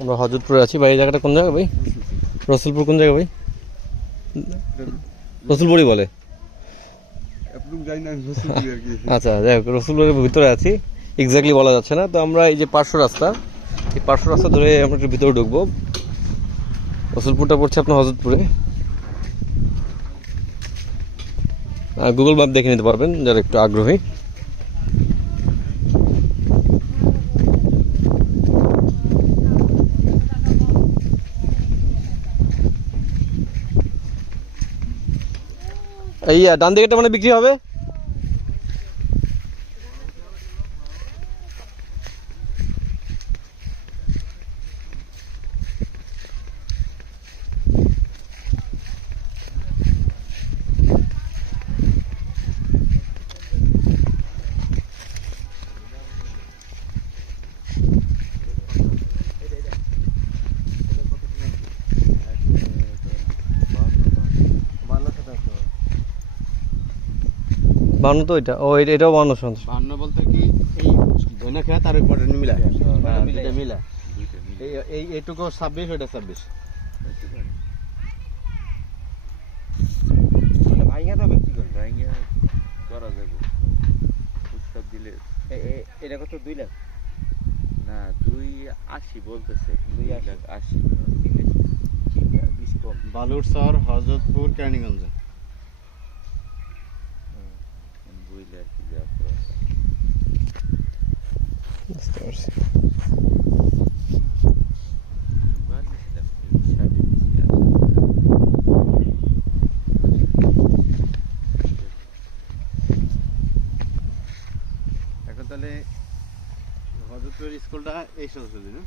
আমরা হজরতপুরে আছি ভাই। এই জায়গাটা কোন জায়গা ভাই? রসুলপুর কোন জায়গা ভাই? রসুলপুরই বলে। আচ্ছা, যাই হোক, রসুলপুরের ভিতরে আছি, এক্স্যাক্টলি বলা যাচ্ছে না। তো আমরা এই যে পার্শ্ব রাস্তা, এই পার্শ্ব রাস্তা ধরে আমরা একটু ভিতরে ঢুকবো। রসুলপুরটা পড়ছে আপনার হজরতপুরে। গুগল ম্যাপ দেখে নিতে পারবেন যারা একটু আগ্রহী। এই ডান দিকেটা মানে বিক্রি হবে। বান্ন তো এটা, ও এটাও বান্ন শতাংশ। বান্ন বলতে কি এই দইনা খেয়া তার উপরে মিলা মিলা এই এইটুকু 26, ওইটা 26। ভাইয়া তো বিক্রি করবে, ভাইয়া করা যাবে উৎসব দিলে। এটা কত 2 লাখ? না, 280 বলতেছে, 280 দিলে 20 কম। বালুরচর, হযরতপুর, কেরানীগঞ্জ। বুঝলে আর কি যা বুঝতে পারছি। এখন তাহলে হযরতপুর স্কুলটা এই সোজাসুজি না?